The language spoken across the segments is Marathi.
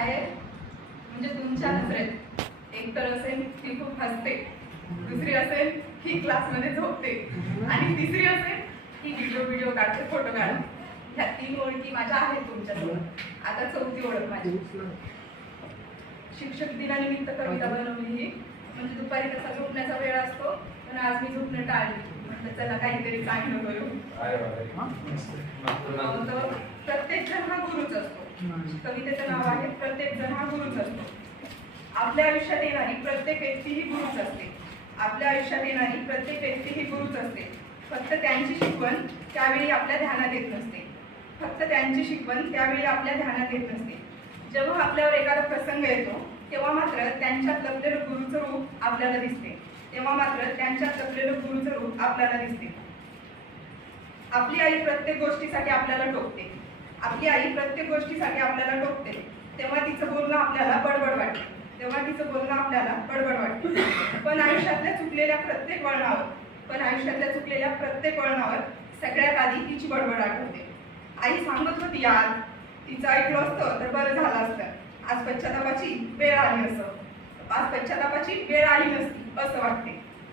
शाळेत म्हणजे तुमच्या नजरेत एक तर असेल ती खूप हसते, दुसरी असेल ही क्लासमध्ये झोपते आणि तिसरी असेल ही व्हिडिओ काढते, फोटो काढते. ह्या 3 ओळखी माझ्या आहेत तुमच्यासोबत. आता 4थी ओळख माझी. शिक्षक दिनानिमित्त कविता बनवली ही. म्हणजे दुपारी तसा झोपण्याचा वेळ असतो, पण आज मी झोपणं टाळली. म्हटलं चला काहीतरी चांगलं करू. प्रत्येक जण हा गुरुच असतो. कवितेचं नाव आहे प्रत्येक जण हा गुरुच असतो. आपल्या आयुष्यात येणारी प्रत्येक व्यक्ती ही गुरुच असते. आपल्या आयुष्यात येणारी प्रत्येक व्यक्ती ही गुरुच असते. फक्त त्यांची शिकवण त्यावेळी आपल्या ध्यानात येत नसते. फक्त त्यांची शिकवण त्यावेळी आपल्या ध्यानात येत नसते. जेव्हा आपल्यावर एखादा प्रसंग येतो तेव्हा मात्र त्यांच्यात लपलेलं गुरुचं रूप आपल्याला दिसते. तेव्हा मात्र त्यांच्यात लपलेलं गुरुचं रूप आपल्याला दिसते. आपली आई प्रत्येक गोष्टीसाठी आपल्याला टोकते. आपली आई प्रत्येक गोष्टीसाठी आपल्याला टोकते. तेव्हा तिचं बोलणं आपल्याला बडबड वाटते. तेव्हा तिचं बोलणं आपल्याला बडबड वाटते. पण आयुष्यातल्या चुकलेल्या प्रत्येक वळणावर सगळ्यात आधी तिची बडबड आठवते. आई सांगत होती यार, तिचं ऐकलं असतं तर बरं झालं असतं. आज पश्चातापाची वेळ आली नसती असं वाटते.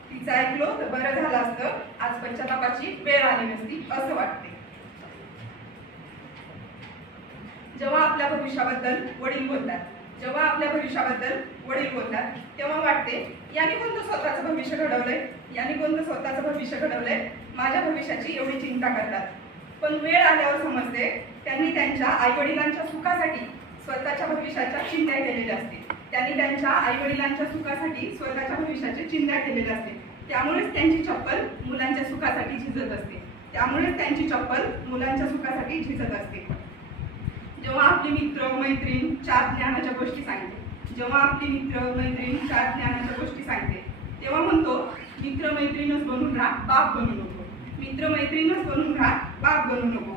तिचं ऐकलो तर बरं झालं असतं. आज पश्चातापाची वेळ आली नसती असं वाटते. जेव्हा आपल्या भविष्याबद्दल वडील बोलतात तेव्हा वाटते याने कोणतं स्वतःचं भविष्य घडवलंय. माझ्या भविष्याची एवढी चिंता करतात. पण वेळ आल्यावर समजते त्यांनी त्यांच्या आईवडिलांच्या सुखासाठी स्वतःच्या भविष्याच्या चिंता केलेल्या असते. त्यामुळेच त्यांची चप्पल मुलांच्या सुखासाठी झिजत असते. जेव्हा आपली मित्र मैत्रीण 4 ज्ञानाच्या गोष्टी सांगते तेव्हा म्हणतो मित्र मैत्रीणच बनून राहा, बाप बनू नको.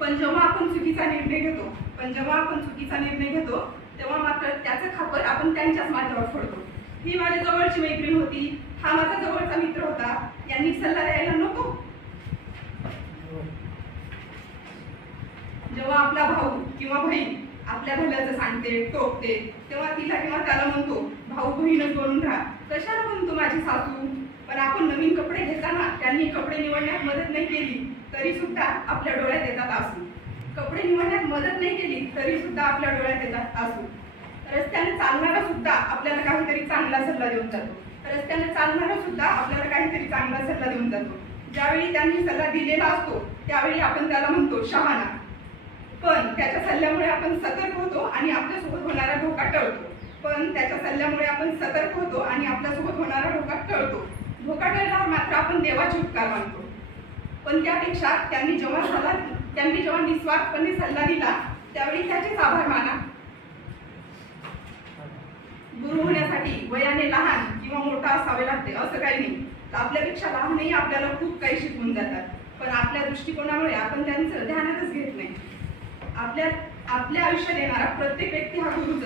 पण जेव्हा आपण चुकीचा निर्णय घेतो तेव्हा मात्र त्याचं खापर आपण त्यांच्याच माथ्यावर फोडतो. ही माझ्या जवळची मैत्रीण होती, हा माझा जवळचा मित्र होता, यांनी सल्ला द्यायला नको. जेव्हा आपला भाऊ किंवा बहीण आपल्या भल्याचं सांगते, टोकते, तेव्हा तिला किंवा त्याला म्हणतो भाऊ बहीणच बनून राहा. कशाला म्हणतो माझी सासू. पण आपण नवीन कपडे घेताना त्यांनी कपडे निवडण्यात मदत नाही केली तरी सुद्धा आपल्या डोळ्यात येतात आसू. रस्त्याने चालणारा सुद्धा आपल्याला काहीतरी चांगला सल्ला देऊन जातो. ज्यावेळी त्यांनी सल्ला दिलेला असतो त्यावेळी आपण त्याला म्हणतो शहाणा. पण त्याच्या सल्ल्यामुळे आपण सतर्क होतो आणि आपल्यासोबत होणारा धोका टळतो. धोका टळल्यावर मात्र आपण देवाचे उपकार मानतो. पण त्यापेक्षा त्यांनी जेव्हा निस्वार्थपणे सल्ला दिला त्यावेळी त्याचेच आभार माना. गुरु होण्यासाठी वयाने लहान किंवा मोठा असावे लागते असं काही नाही. आपल्यापेक्षा लहानही आपल्याला खूप काही शिकवून जातात. पण आपल्या दृष्टिकोनामुळे आपण त्यांचं ध्यानातच घेत नाही. आपल्या आयुष्यात येणारा प्रत्येक व्यक्ती हा गुरुच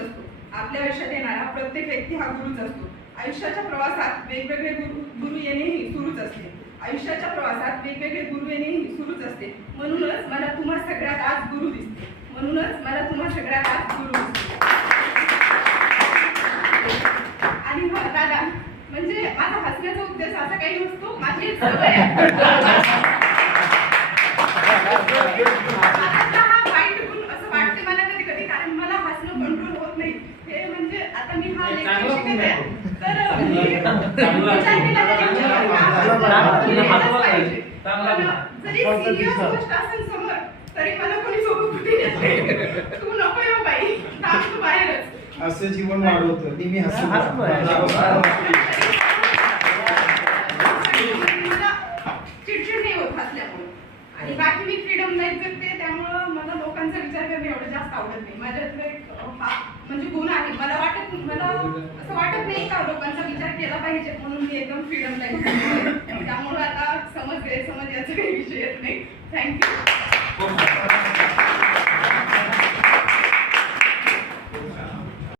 असतो. आयुष्याच्या प्रवासात वेगवेगळे गुरु येणेही सुरूच असते. म्हणूनच मला तुम्हा सगळ्यात आज गुरु दिसते. आणि दादा म्हणजे माझा हसण्याचा उद्देश असा काही नसतो. माझी एक सवय आहे. असं वाटते मला कधी कारण मला हसणं कंट्रोल होत नाही. हे म्हणजे आता मी हा लेक्चर शिकत आहे तर जरी सिरियस गोष्ट असेल समोर तरी मला कोणी सोबत कुठे येते. तू नको येऊ बाई, तू बाहेरच. असं जीवन वाढवतं. मी चिडचिड नाही होत हसल्यामुळे. आणि बाकी मी फ्रीडम लाईफ करते त्यामुळं मला लोकांचा विचार करणे एवढं जास्त आवडत नाही. माझ्यातलं एक म्हणजे गुण आहे. मला असं वाटत नाही का लोकांचा विचार केला पाहिजे म्हणून मी एकदम फ्रीडम लाईफ करते. त्यामुळे आता समज गैरसमज याचा काही विषय येत नाही. थँक्यू.